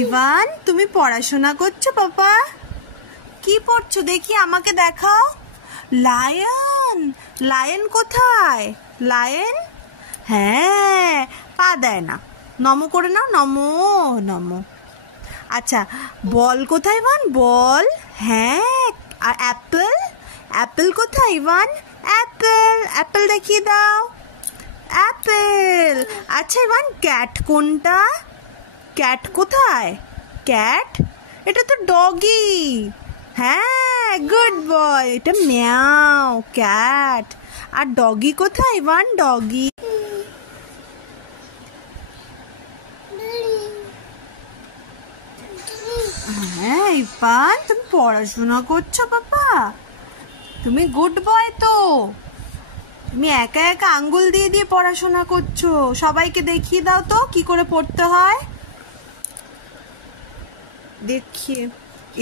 Ivan, তুমি পড়াশোনা করছো পাপা? কি পড়ছো দেখি, আমাকে দেখাও। লায়ন, লায়ন কোথায়? লায়ন, হ্যাঁ, পা দেয় না, নমো করে নাও, নমো নমো। আচ্ছা, বল কোথায় ইভান? বল, হ্যাঁ। আর অ্যাপেল, অ্যাপেল কোথায় ইভান? অ্যাপেল, অ্যাপেল দেখিয়ে দাও, অ্যাপেল। আচ্ছা ইভান, ক্যাট কোনটা? ক্যাট কোথায়? ক্যাট, এটা তো ডগি। হ্যাঁ, গুড বয়, এটা ম্যাও, ক্যাট। আর ডগি কোথায় ইভান? ডগি, হ্যাঁ ইভান, তুমি পড়াশোনা করছো পাপা? তুমি গুড বয় তো। তুমি একা একা আঙ্গুল দিয়ে দিয়ে পড়াশোনা করছো। সবাইকে দেখিয়ে দাও তো কি করে পড়তে হয়। देखिए,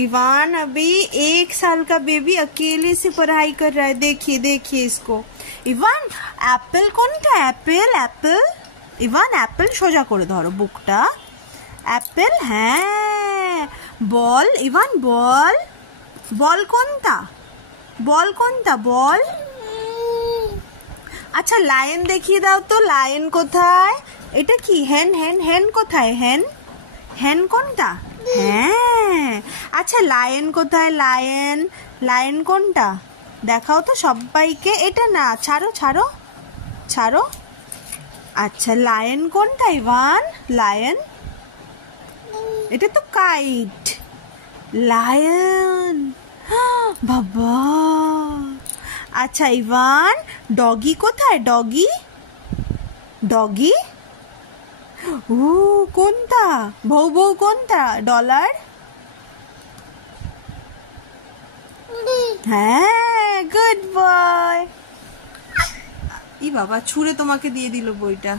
इवान अभी 1 साल का बेबी अकेले से पढ़ाई कर रहा है। देखिए देखिए इसको। इवान, एप्पल কোনটা? Apple, Apple. इवान, एप्पल সোজা করে ধরো বুকটা। एप्पल, হ্যাঁ। বল ইভান, বল, বল কোনটা? বল কোনটা? বল। আচ্ছা, লায়ন দেখিয়ে দাও তো, লায়ন কোথায়? এটা কি? হেন, হেন, হেন কোথায়? হেন, হেন কোনটা? হ্যাঁ। আচ্ছা, লায়ন কোথায়? লায়ন, লায়ন কোনটা? দেখাও তো সবাইকে। এটা না, ছাড়ো ছাড়ো ছাড়ো। আচ্ছা, লায়ন কোনটা ইভান? লায়ন, এটা তো কাইট। লায়ন, বাবা। আচ্ছা ইভান, ডগি কোথায়? ডগি, ডগি, কোনটা? বউ বউ কোনটা? ডলার, হ্যাঁ, গুড বয়। ই বাবা, ছুঁড়ে তোমাকে দিয়ে দিল বইটা।